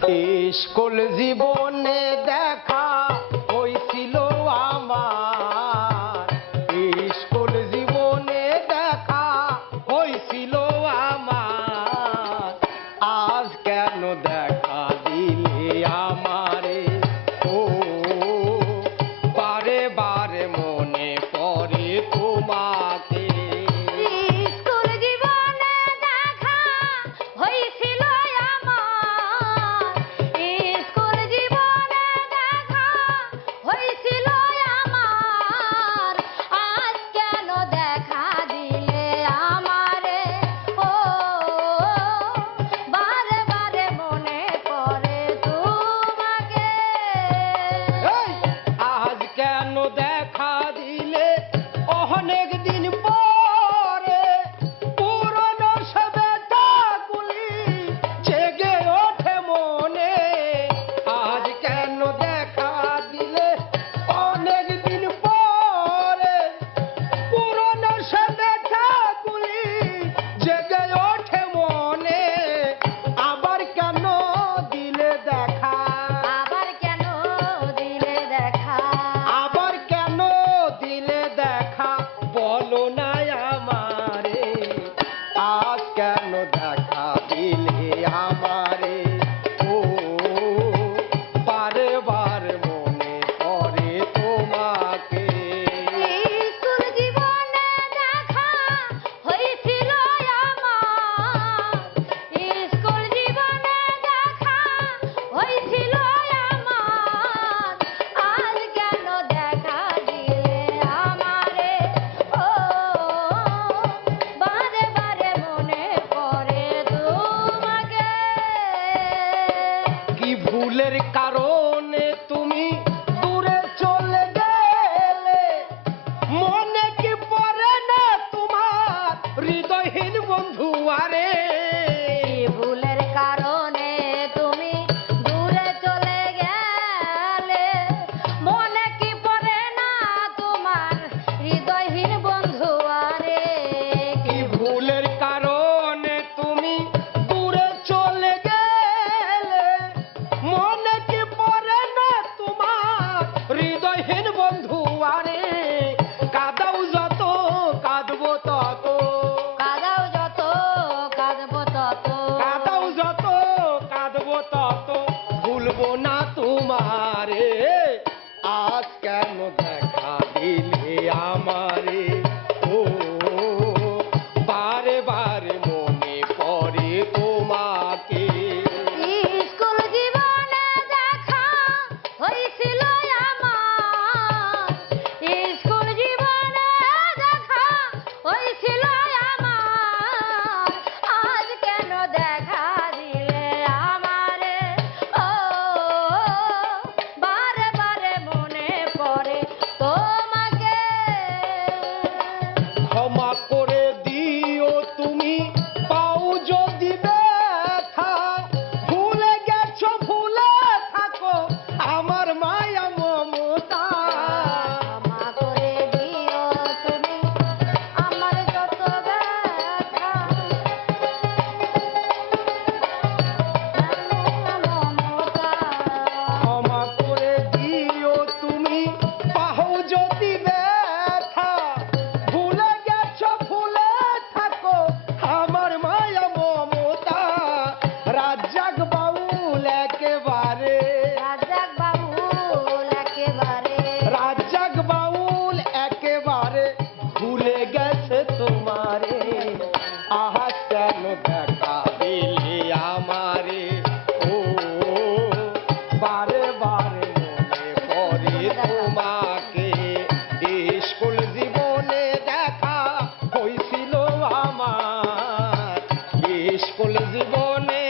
School জীবনে দেখা হয়েছিল আমার, স্কুল জীবনে দেখা হয়েছিল আমার, আজ কেন দেখা দিলে আমারে ও, বারে বারে মনে পড়ে তোমাকে। স্কুল জীবনে দেখা হয়েছিল আমার, স্কুল জীবনে দেখা হয়েছিল আমার, আজ কেন দেখা দিলে আমারে ও, বারে বারে মনে পড়ে তোমাকে। আজ কেন দেখা দিলে অনেক দিন পরে, পুরনো সে ব্যথাগুলি জেগে ওঠে মনে। আজ কেন দেখা দিলে অনেক দিন পরে, পুরনো সে ব্যথাগুলি জেগে ওঠে মনে। আবার কেন দিলে দেখা, আবার কেন দিলে দেখা, আবার কেন দিলে দেখা, বলো না আমারে, আজ কেন দেখা দিলে আমারে ও, বারে বারে মনে পড়ে তোমাকে। স্কুল জীবনে দেখা হয়েছিল আমার, স্কুল জীবনে দেখা হয়েছিল আমার, আজ কেন দেখা দিলে আমারে ও, বারে বারে মনে পড়ে তোমাকে। কি ভুলের কারণে তুমি দূরে চলে গেলে, মনে কি পড়ে না তোমার হৃদয়হীন বন্ধু আরে। কি ভুলের কারণে তুমি দূরে চলে গেলে, মনে কি পড়ে না তোমার হৃদয়হীন বন্ধু আরে। কি ভুলের কারণে তুমি দূরে চলে গেলে, মনে কি পড়ে না তোমার হৃদয়হীন বন্ধু আরে। কাদাও যত কাঁদবো তত, কাদাও যত কাঁদবো তত, কাদাও যত কাঁদবো তত, ভুলবো না তোমারে। আজ কেন দেখা দিলে আমারে ও, বারে বারে মনে পড়ে তোমাকে। স্কুল জীবনে দেখা হয়েছিল আমার, স্কুল জীবনে দেখা হয়েছিল আমার, আজ কেন দেখা দিলে আমারে ও, বারে বারে মনে পড়ে তোমাকে। ক্ষমা করে দিও তুমি, পাও যদি ব্যথা, ভুলে গেছো ভুলে থাকো আমার মায়া মমতা। ক্ষমা করে দিও তুমি আমার যত ব্যথা, মমতা। ক্ষমা করে দিও তুমি, পাও যদি ব্যথা, ভুলে গেছো ভুলে থাকো আমার মায়া মমতা। রাজ্জাক বাউল একেবারে, রাজ্জাক বাবুল একেবারে, রাজ্জাক বাউল একেবারে ভুলে গেছে তোমারে। আহা কেন দেখা দিলে আমারে ও, বারে বারে মনে পড়ে তোমাকে। স্কুল জীবনে দেখা হয়েছিল আমার, স্কুল জীবনে